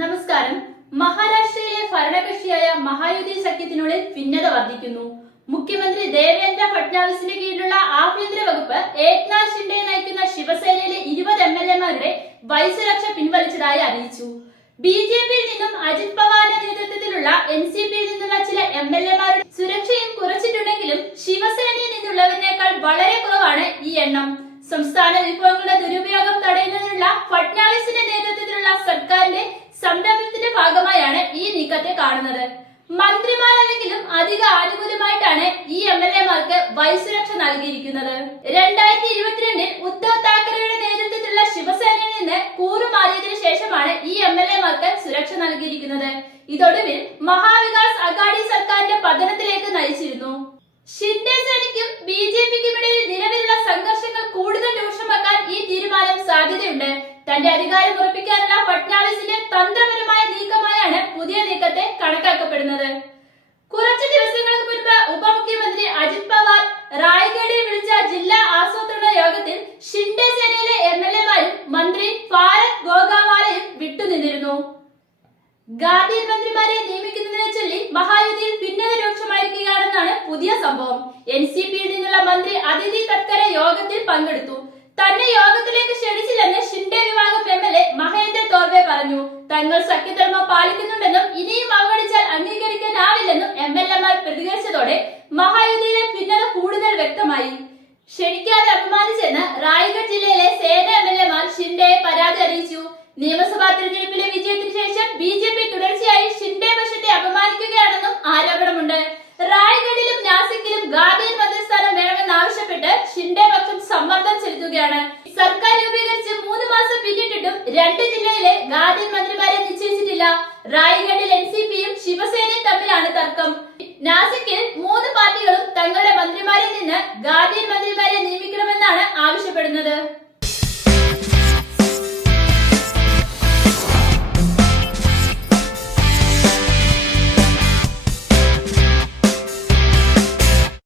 നമസ്കാരം. മഹാരാഷ്ട്രയിലെ ഭരണകക്ഷിയായ മഹായുതി സഖ്യത്തിനുള്ളിൽ ഭിന്നത വർദ്ധിക്കുന്നു. മുഖ്യമന്ത്രി ദേവേന്ദ്ര ഫട്നാവിസിന്റെ കീഴിലുള്ള ആഭ്യന്തര വകുപ്പ് ഏക്നാഥ് ഷിൻഡെ നയിക്കുന്ന ശിവസേനയിലെ ഇരുപത് എം എൽ എമാരുടെ വൈസുരക്ഷ പിൻവലിച്ചതായി അറിയിച്ചു. ബി ജെ പിയിൽ നിന്നും അജിത് പവാറിന്റെ നേതൃത്വത്തിലുള്ള എൻ സി പിയിൽ നിന്നുള്ള ചില എം എൽ എമാരുടെ സുരക്ഷയും കുറച്ചിട്ടുണ്ടെങ്കിലും ശിവസേനയിൽ നിന്നുള്ളവരിനേക്കാൾ വളരെ കുറവാണ് ഈ എണ്ണം. സംസ്ഥാന വിഭവങ്ങളുടെ ദുരുപയോഗം തടയുന്നതിനുള്ള ഫട്നാവിസിന്റെ നേതൃത്വത്തിലുള്ള സർക്കാരിന്റെ സംരംഭത്തിന്റെ ഭാഗമായാണ് ഈ നീക്കത്തെ കാണുന്നത്. മന്ത്രിമാരല്ലെങ്കിലും അധിക ആനുകൂല്യമായിട്ടാണ് ഈ എം എൽ എമാർക്ക് വൈസുരക്ഷ നൽകിയിരിക്കുന്നത്. രണ്ടായിരത്തി ഇരുപത്തിരണ്ടിൽ ഉദ്ധവ് താക്കറെയുടെ നേതൃത്വത്തിലുള്ള ശിവസേനയിൽ നിന്ന് കൂറുമാറിയതിനു ശേഷമാണ് ഈ എം എൽ എമാർക്ക് സുരക്ഷ നൽകിയിരിക്കുന്നത്. ഇതൊടുവിൽ മഹാവികാസ് അഗാഡി സർക്കാരിന്റെ പതനത്തിലേക്ക് നയിച്ചിരുന്നു. ഷിൻഡെ സേനയ്ക്കും ബി ജെ പിക്കും ഇടയിൽ നിലവിലുള്ള സംഘർഷങ്ങൾ കൂടുതൽ രൂക്ഷമാക്കാൻ ഈ തീരുമാനം സാധ്യതയുണ്ട്. തന്റെ അധികാരം ഉറപ്പിക്കാനുള്ള ഫട്നാവിസിന്റെ തന്ത്രപരമായ നീക്കമായാണ് പുതിയ നീക്കത്തെ കണക്കാക്കപ്പെടുന്നത്. കുറച്ച് ദിവസങ്ങൾക്ക് മുൻപ് ഉപമുഖ്യമന്ത്രി അജിത് പവാർ റായ്ഗഡിൽ വിളിച്ച ജില്ലാ ആസൂത്രണ യോഗത്തിൽ ഷിൻഡെ സേനയിലെ എം എൽ എമാരും മന്ത്രി ഫാരത് ഗോഗാവാലയും വിട്ടുനിന്നിരുന്നു. ഗാർഡിയൻ മന്ത്രിമാരെ നിയമിക്കുന്നതിനെ ചൊല്ലി മഹായുതിയിൽ ഭിന്നത രൂക്ഷമായിരിക്കുകയാണെന്നാണ് പുതിയ സംഭവം. എൻ സി പിയിൽ നിന്നുള്ള മന്ത്രി അതിഥി തത്കര യോഗത്തിൽ പങ്കെടുത്തു. തങ്ങൾ സഖ്യധർമ്മം പാലിക്കുന്നുണ്ടെന്നും ഇനിയും അവഗണിച്ചാൽ അംഗീകരിക്കാനാവില്ലെന്നും എം എൽ എമാർ പ്രതികരിച്ചതോടെ മഹായുതിയിലെ ഭിന്നത കൂടുതൽ വ്യക്തമായി. ക്ഷണിക്കാതെ അപമാനിച്ചെന്ന് റായ്ഗഡ് ജില്ലയിലെ സേന എം എൽ എമാർ ഷിൻഡെയെ പരാതി അറിയിച്ചു. നിയമസഭാ തെരഞ്ഞെടുപ്പിലെ വിജയത്തിന് ശേഷം ബി ജെ പി Rai